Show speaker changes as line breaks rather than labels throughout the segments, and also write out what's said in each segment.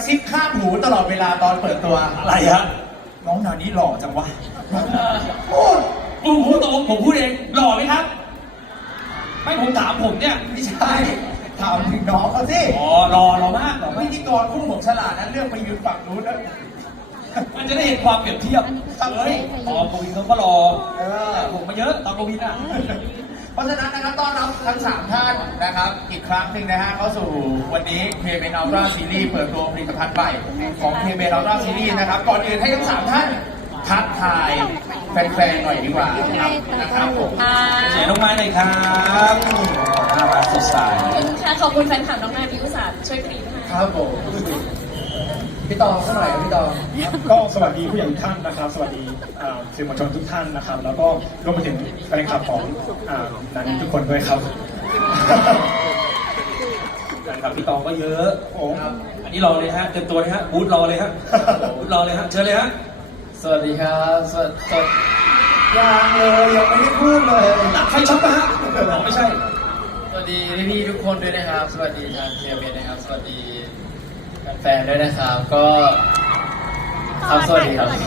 ซิบข้างหูตลอดเวลาตอนเปิดตัว
อะไรฮะ
น้องนานี้หล่อจังวะโอ้
ผมพูดตรงผมพูดเองหล่อไหมครับ ไม่ผมถามผมเนี่ย
ไม่ใช่ถามถึงน้องเขาสิ
อ๋อหล่อมากหล่อมา
พิ
ก
ธีกรคู่ผมฉลาดนะเลือกไปยืนฝั่งนู้นนะ
มันจะได้เห็นความเปรียบเทียบเฮ้ยตอนกวินเขาก็รอ
เออ
ผมมาเยอะตอนกวินอ่ะ
เพราะฉะนั้นนะครับต้อนรับทั้ง3ท่านนะครับอีกครั้งหนึ่งนะฮะเข้าสู่วันนี้ KBN Ultra Series เปิดตัวผลิตภัณฑ์ใหม่ของ KBN Ultra Series นะครับก่อนอื่นให้ทั้ง3ท่านทักทายแฟนๆหน่อยดีกว่านะครับผม
เสียงน้องไม้หน่อยครับน่ารักสดใส
ขอบคุณแฟนคลับน้องนายที่อุตส่าห์ช่วยกรี๊ดให้
ครับผมพี่ตองสักหน่อยครับพี่ตอง
ก็สวัสดีผู้ใหญ่ทุกท่านนะครับ สวัสดีสื่อมวลชนทุกท่านนะครับ แล้วก็รวมไปถึงแฟนคลับของนันทุกคนด้วยครับ
แฟนคลับพี่ตองก็เยอะ
โอ้
ครับ
อันนี้รอเลยฮะเตรียมตัวเลยฮะบูธรอเลยฮะบูธรอเลยฮะเชิญเลยฮะ
สวัสดีครับสวัสดี
ยังเลยยังไม่ได้พูดเลย
หนักใครช็อปนะฮะไม่ใช่
พี่ๆทุกคนด้วยนะครับ สวัสดีทางเทียเมนนะครับ สวัสดีแฟนๆด้วยนะครับ ก็ครับสวัสดีครับ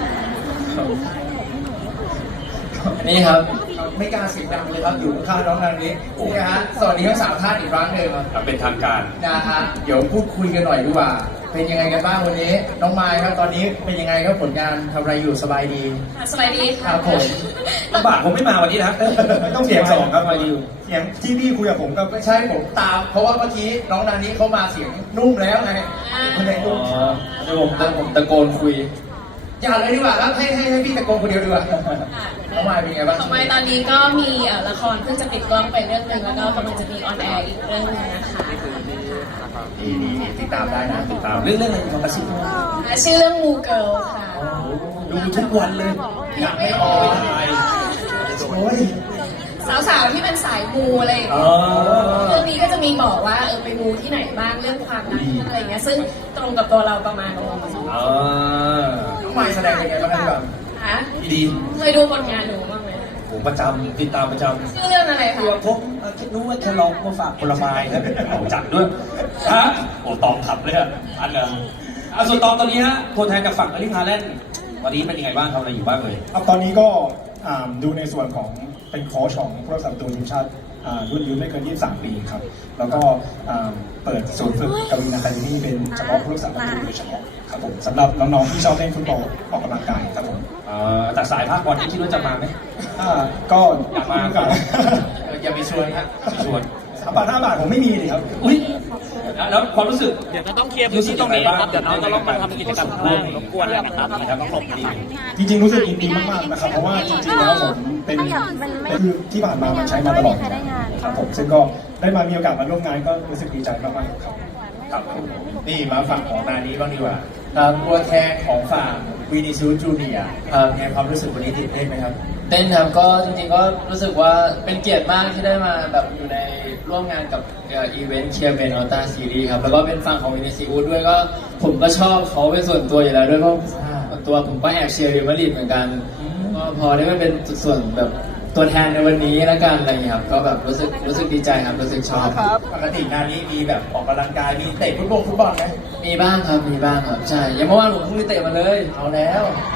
นี่ครับ
ไม่กล้าเสียงดังเลยครับอยู่ข้างๆน้องนางนี้นี่ฮะสวัสดีทั้ง3ท่านอีกครั้งหนึ่ง
เป็นทางการ
นะฮะเดี๋ยวพูดคุยกันหน่อยดีกว่า เป็นยังไงกันบ้างวันนี้ น้องไมค์ครับตอนนี้เป็นยังไงครับผลงานทำอะไรอยู่สบายดี
สบายดี
ค
ค่ะ
รับผม
ลำบากผมไม่มาวันนี้นะ
ไม่ต้อง
เสียงสองครับมาอยู่
เสียงที่พี่คุยกับผมก็
ไม่ใช่ผมตาม เพราะว่าเมื่อกี้น้องนานี้เขามาเสียงนุ่มแล้วไงคุณนายนุ่ม
เดี๋ยวผมตะโกนคุย
อย่าเลยดีกว่าครับให้พี่ตะโกนคนเดียวดีกว่าน้องไมค์เป็นยังไงบ้าง
ของไมตอนนี้ก็มีละครเพิ่งจะปิดกล้องไปเรื่องหนึ่งแล้วก็กำลังจะมีออนแอร์อีกเรื่องหนึงนะคะ
ดีติดตามได้นะติดตาม
เรื่องอะไรของกระซิบ
ชื่อเรื่องมูเกิลค่ะ
ดูทุกวันเลย
อยากไม่ออก โอ้ย
สาวๆที่เป็นสายมูอะไรอย่าง
อ๋
เงี้
อย
เรื่องนี้ก็จะมีบอกว่าไปมูที่ไหนบ้างเรื่องความรักอะไรอย่างเงี้ยซึ่งตรงกับตัวเราประมาณนึง
อ๋อ
น้องไมค์แสดงยังไงบ้างครับพี่บอล
ฮะ
ดี
เคยดูผลงานหนูบ้างไหม
ผมประจำติดตามประจำ
ชื่อเรื่องอะไรคะ
ตัวผมคิดรู้ว่าแค่ลองมาฝากผลไม้ครับเอาจัดด้วยฮะโอ้ตองขับเลยอ่ะอันเนอะส่วนตองตอนนี้ฮะตัวแทนจากฝั่งอลิพาแลนด์วันนี้เป็นยังไงบ้างทำอะไรอยู่บ้างเลย
ครับตอนนี้ก็ดูในส่วนของเป็นโค้ชของผู้รักษาประตูทีมชาติรุ่นอายุไม่เกิน 23 ปีครับ แล้วก็เปิดศูนย์ฝึกกวินอะคาเดมี่เป็นเฉพาะผู้รักษาประตูโดยเฉพาะครับผมสำหรับน้องๆที่ชอบเล่นฟุตบอลออกกำลังกายครับผม
แต่สายภาคบอลนี่คิดว่าจะมาไหม
ก็อยากมากัน
อย่าไปชวนครับ
ชวน
3 บาท 5 บาทผมไม่มีเลยครับ
อุ้ยแล้วความรู้สึก
เดี๋ยวจะต้องเคลียร์พื้นที่ตรงนี้ครับเดี๋ยวน้องจะลงมาทำกิจกรรมข้างล่างรบกวนแล้วนะครับต้องหลบดี
จริงๆรู้สึกยินดีมากๆนะครับเพราะว่าจริงๆแล้วผมเป็นคือที่ผ่านมามันใช้มาตลอดครับผมซึ่งก็ได้มามีโอกาสมาร่วมงานก็รู้สึกดีใจมากๆครับ
ครับนี่มาฝั่งของนานี้บ้างดีกว่าตัวแทนของฝั่งวีนิซูจูเนียในความรู้สึกวันนี้ตื่นเต้นไหมครับ
เต้นครับก็จริงๆก็รู้สึกว่าเป็นเกียรติมากที่ได้มาแบบอยู่ในร่วมงานกับอีเวนต์เชียร์เบนอัลต้าซีรีส์ครับแล้วก็เป็นฝั่งของวินิซิอุสด้วยก็ผมก็ชอบเขาเป็นส่วนตัวอยู่แล้วด้วยเพราะส่วนตัวผมก็แอบเชียร์เรอัลมาดริดเหมือนกันก็พอได้มาเป็นส่วนแบบตัวแทนในวันนี้แล้วกันอะไรอย่างเงี้ยครับก็แบบรู้สึกดีใจครับรู้สึกชอบ
ปกตินานี้มีแบบออกกำลังกายมีเตะฟุตบอลไหม
มีบ้างครับใช่ยังเมื่อวานผมเพิ่งไปเตะมาเลย
เอาแล้ว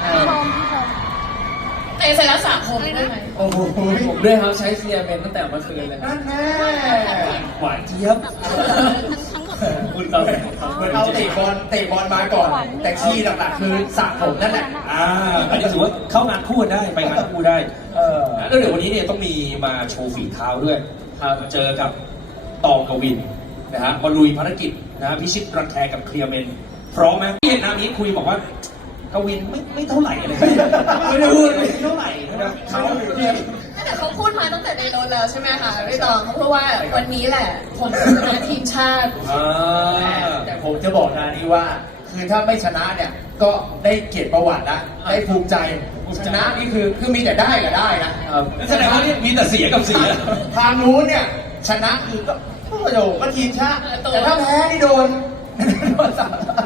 เตะเสร็จแล้วสระผมได้ไหม
โอ้โห
ผมด้วยครับใช้เซียเมนตั้งแต่เมื่อคืนเลยครับ
นั่นแน่
หวานเจี๊ยบ
คุณเราเอาเตะบอลมาก่อน แต่ขี้หลักๆคือสระผมนั่นแหละ
อันนี้ถือว่าเข้างานคู่กันได้ไปงานคู่ได้แล้วเดี๋ยววันนี้เนี่ยต้องมีมาโชว์ฝีเท้าด้วยเจอกับตองกวินนะฮะมาลุยภารกิจนะฮะพิชิตรังแคกับเคลียร์เมนพร้อมไหมที่เห็นนานี้คุยบอกว่ากวินไม่เท่าไหร่เลยไม่ได้พูดไม่เท่าไหร่นะเขา
แต่เขาพูดมาตั้งแต่ในรถแล้วใช่ไหมคะพี่ตองเขาพูดว่าวันนี้แหละผมจะชนะทีมชาติ
แต่ผมจะบอกนานี้ว่า คือถ้าไม่ชนะเนี่ยก็ได้เกียรติประวัตินะได้ภูมิใจชนะนี่คือมีแต่ได้กับได้นะ
แสดงว่านี่มีแต่เสียกับเสีย
ทางนู้นเนี่ยชนะคือก็โอ้โหก็ทีมชาติแต่ถ้าแพ้นี่โดนสั่ง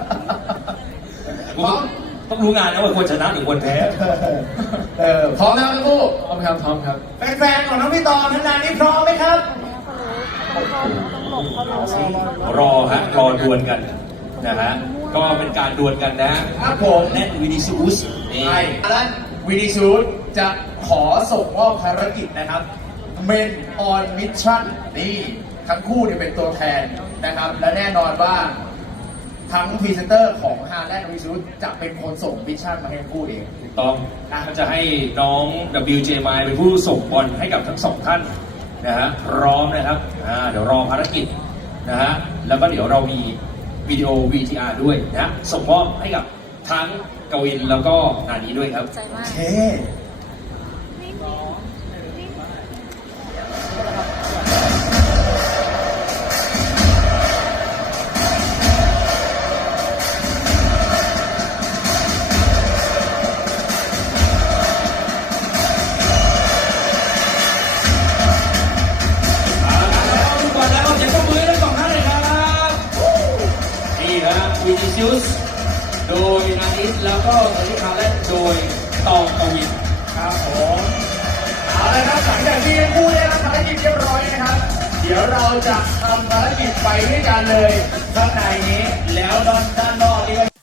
ต้องรู้งานนะว่าควรชนะหรือควรแพ้
พร้อมแล้วทั้งคู่
พร้อมครับ
แฟนๆของน้องพี่ตองทั้งนานนี้พร้อมไหมครับ
รอฮะรอดวลกันนะฮะก็เป็นการดวลกันนะครับ
ผม
และวินิซูสนี่
ใช่และวินิซูสจะขอส่งมอบภารกิจนะครับ Men on Mission นี่ทั้งคู่เนี่ยเป็นตัวแทนนะครับ และแน่นอนว่าทั้งพรีเซนเตอร์ของฮาร์และวินิซูสจะเป็นคนส่งมิชชั่นมาให้ทั้งคู่เอง
ถูกต้องก็จะให้น้อง WJ m i เป็นผู้ส่งบอลให้กับทั้งสองท่านนะฮะพร้อมนะครับเดี๋ยวรอภารกิจนะฮะแล้วก็เดี๋ยวเรามีวิดีโอ VTR ด้วยนะส่งมอบให้กับทั้งกวินแล้วก็นานี้ด้วยครับ
ใจมาก
โอเค
ทุกคนแล้วเสียงปรบมือให้ทั้งสองท่านเลยครับนี่นะวินิซิอุสโดยนานิสแล้วก็ตอนนี้คาร์เลนโดยตองกวิน
ครับผมเอาละครับหลังจากที่ทั้งคู่ได้รับภารกิจเรียบร้อยนะครับ เดี๋ยวเราจะทำภารกิจไปด้วยกันเลยข้างในนี้แล้วด้านนอกนี่ก็